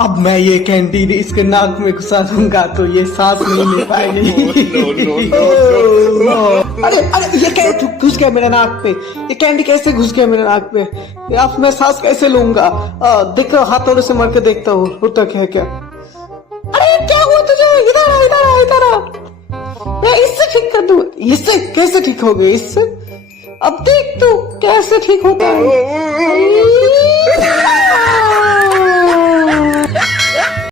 अब मैं ये कैंडी इसके नाक में घुसा दूंगा तो ये सांस नहीं ले पाएगी। अरे अरे ये क्या घुस गया मेरे नाक पे, ये कैंडी कैसे घुस गया मेरे नाक पे, अब मैं सांस कैसे लूंगा? देखो हाथोड़े से मार के देखता हूँ होता क्या क्या। अरे क्या हुआ तुझे? इधर आ इधर आ इधर आ, मैं इससे ठीक कर दूं। इससे कैसे ठीक हो गए? इससे अब देख तू कैसे ठीक होता है।